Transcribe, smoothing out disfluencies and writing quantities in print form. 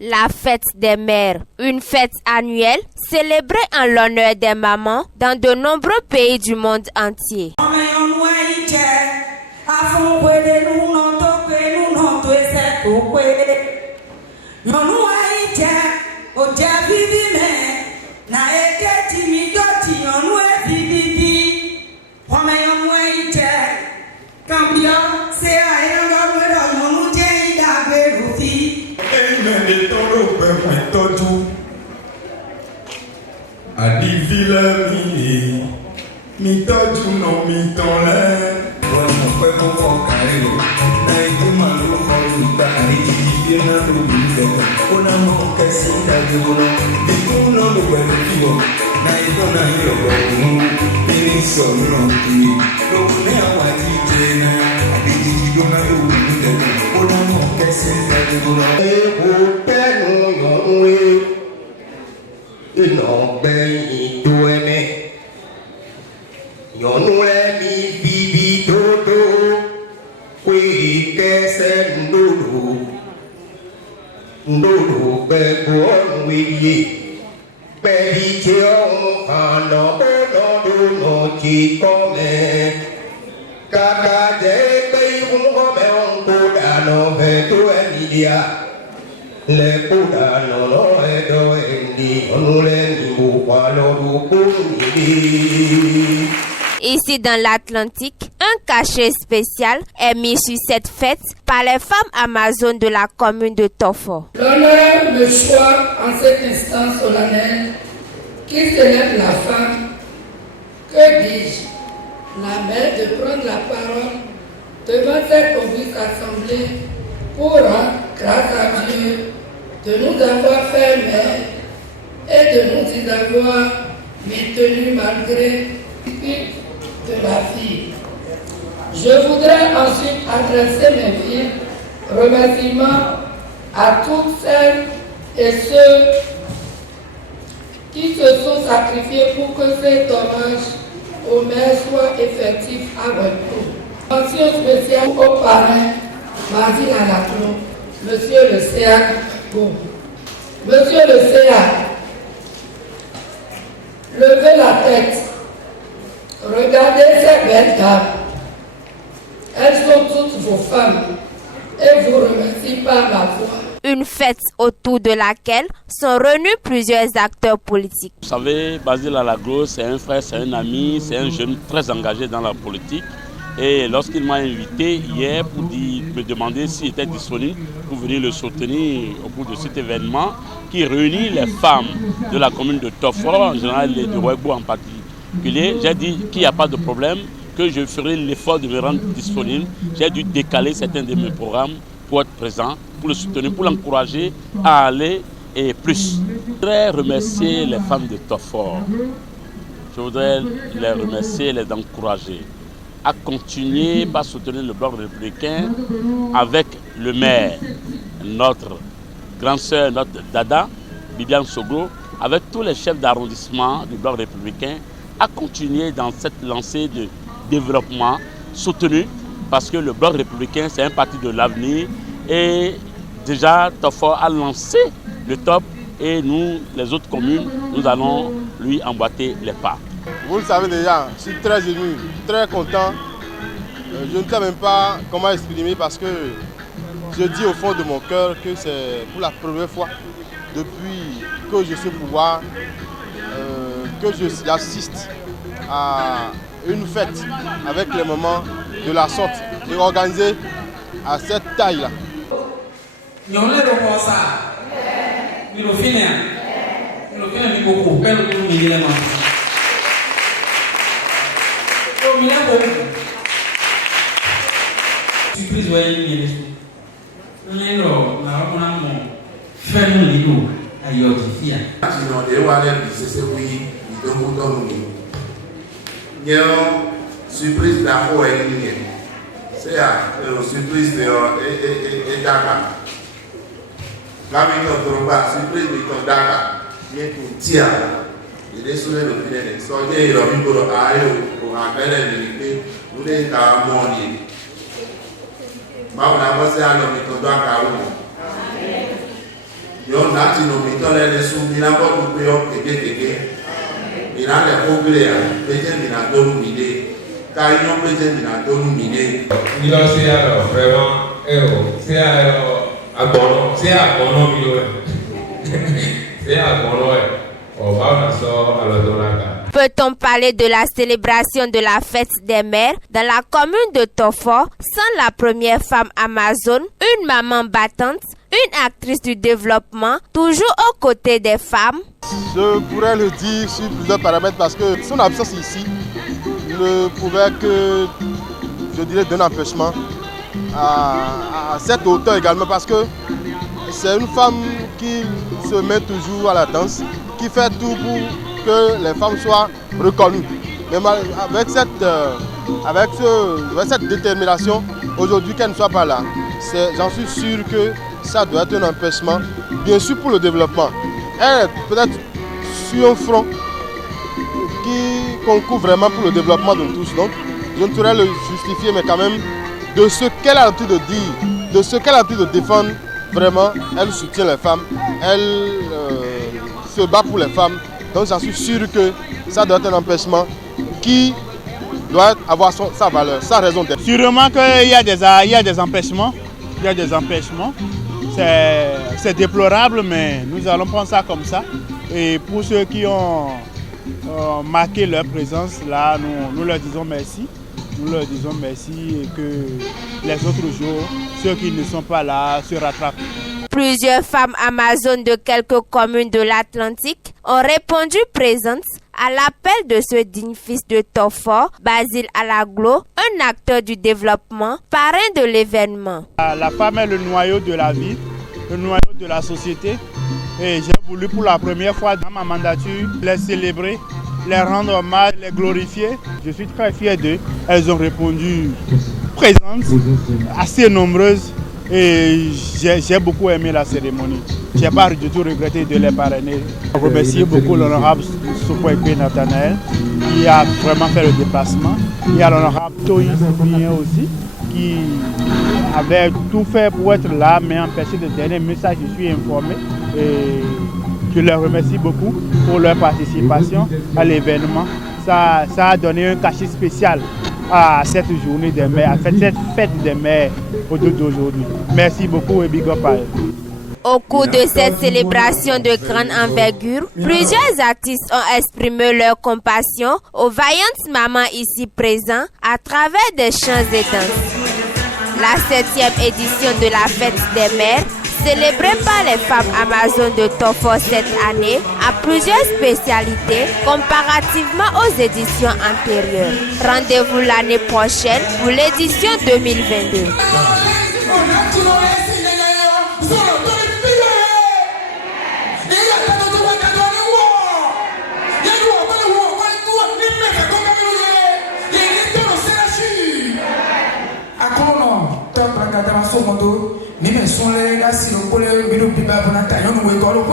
La fête des mères, une fête annuelle célébrée en l'honneur des mamans dans de nombreux pays du monde entier. Ici dans l'Atlantique, un cachet spécial est mis sur cette fête par les femmes amazones de la commune de Tofo. L'honneur me choix en cet instant solennel qui célèbre la femme. Que dis-je? La mère de prendre la parole devant cette auguste assemblée pour rendre grâce à Dieu de nous avoir fait mère et de nous y avoir maintenus malgré de la fille. Je voudrais ensuite adresser mes vifs remerciements à toutes celles et ceux qui se sont sacrifiés pour que cet hommage aux mères soit effectif à Wempo. Mention spéciale au parrain Mazil Alaclo, Monsieur le CA. Monsieur le CA, levez la tête. Regardez ces belles dames. Elles sont toutes vos femmes et vous remercie par ma voix. Une fête autour de laquelle sont réunis plusieurs acteurs politiques. Vous savez, Basile Alaglo, c'est un frère, c'est un ami, c'est un jeune très engagé dans la politique. Et lorsqu'il m'a invité hier pour me demander s'il était disponible pour venir le soutenir au cours de cet événement qui réunit les femmes de la commune de Tofo, en général et de Wego en particulier, j'ai dit qu'il n'y a pas de problème, que je ferai l'effort de me rendre disponible. J'ai dû décaler certains de mes programmes pour être présent, pour le soutenir, pour l'encourager à aller et plus. Je voudrais remercier les femmes de Tofo. Je voudrais les remercier et les encourager à continuer par soutenir le bloc républicain avec le maire, notre grande sœur, notre dada, Bibiane Soglo, avec tous les chefs d'arrondissement du bloc républicain, à continuer dans cette lancée de développement soutenu parce que le bloc républicain, c'est un parti de l'avenir et déjà Tofo a lancé le top et nous, les autres communes, nous allons lui emboîter les pas. Vous le savez déjà, je suis très ému, très content. Je ne sais même pas comment exprimer parce que je dis au fond de mon cœur que c'est pour la première fois depuis que je suis au pouvoir que j'assiste à une fête avec les mamans de la sorte et organisée à cette taille-là. Surprise voyez les on est là on a mon frère nous lido ayo tifia no de wa le c'est oui de moto nous surprise da ho ni c'est à surprise de et Dakar la mi to droba surprise mi to Dakar bien tout tia il est sur le final so je ro mi ko ayo ko akele ni pe nous les ta moni báwo la bọ́ sí àlọ́ mi tọ́jú àkàrò mọ́ Yo nati no mitole le su mina bo tu yo keke. Mina le pogre ya, peje mina donu mide. Kai no peje mina donu mide. Il a aussi alors vraiment c'est alors abono, c'est abono milo. C'est abono. On va sort à la donaka. Peut-on parler de la célébration de la fête des mères dans la commune de Tofo sans la première femme amazone, une maman battante, une actrice du développement, toujours aux côtés des femmes? Je pourrais le dire sur plusieurs paramètres parce que son absence ici ne pouvait que, je dirais, d'un empêchement à cette hauteur également parce que c'est une femme qui se met toujours à la danse, qui fait tout pour que les femmes soient reconnues. Mais avec cette détermination, aujourd'hui qu'elle ne soit pas là, j'en suis sûr que ça doit être un empêchement, bien sûr pour le développement. Elle est peut-être sur un front qui concourt vraiment pour le développement de tous. Donc, je ne saurais le justifier, mais quand même, de ce qu'elle a l'habitude de dire, de ce qu'elle a l'habitude de défendre, vraiment, elle soutient les femmes, elle se bat pour les femmes. Donc j'en suis sûr que ça doit être un empêchement qui doit avoir sa valeur, sa raison d'être. Sûrement qu'il y a des empêchements. Il y a des empêchements. C'est déplorable, mais nous allons prendre ça comme ça. Et pour ceux qui ont marqué leur présence là, nous leur disons merci. Nous leur disons merci et que les autres jours, ceux qui ne sont pas là se rattrapent. Plusieurs femmes amazones de quelques communes de l'Atlantique ont répondu présentes à l'appel de ce digne fils de Tofo, Basile Alaglo, un acteur du développement, parrain de l'événement. La femme est le noyau de la vie, le noyau de la société. Et j'ai voulu pour la première fois dans ma mandature les célébrer, les rendre hommage, les glorifier. Je suis très fier d'eux. Elles ont répondu présentes, assez nombreuses. Et j'ai beaucoup aimé la cérémonie. Je n'ai pas du tout regretté de les parrainer. Je remercie beaucoup l'honorable Soukouéké Nathanaël qui a vraiment fait le déplacement. Il y a l'honorable Toyi Sibien aussi qui avait tout fait pour être là, mais empêché de donner un message. Je suis informé et je les remercie beaucoup pour leur participation à l'événement. Ça a donné un cachet spécial à cette journée des mères, à cette fête des mères d'aujourd'hui. Merci beaucoup et big up à eux. Au cours de cette célébration de grande envergure, plusieurs artistes ont exprimé leur compassion aux vaillantes mamans ici présentes à travers des chants et danses. La 7e édition de la fête des mères, célébrée par les femmes amazones de Tofo cette année, a plusieurs spécialités comparativement aux éditions antérieures. Rendez-vous l'année prochaine pour l'édition 2022. Mimi son le ga si lo pole mi lo biba bona ta yo no we ko lo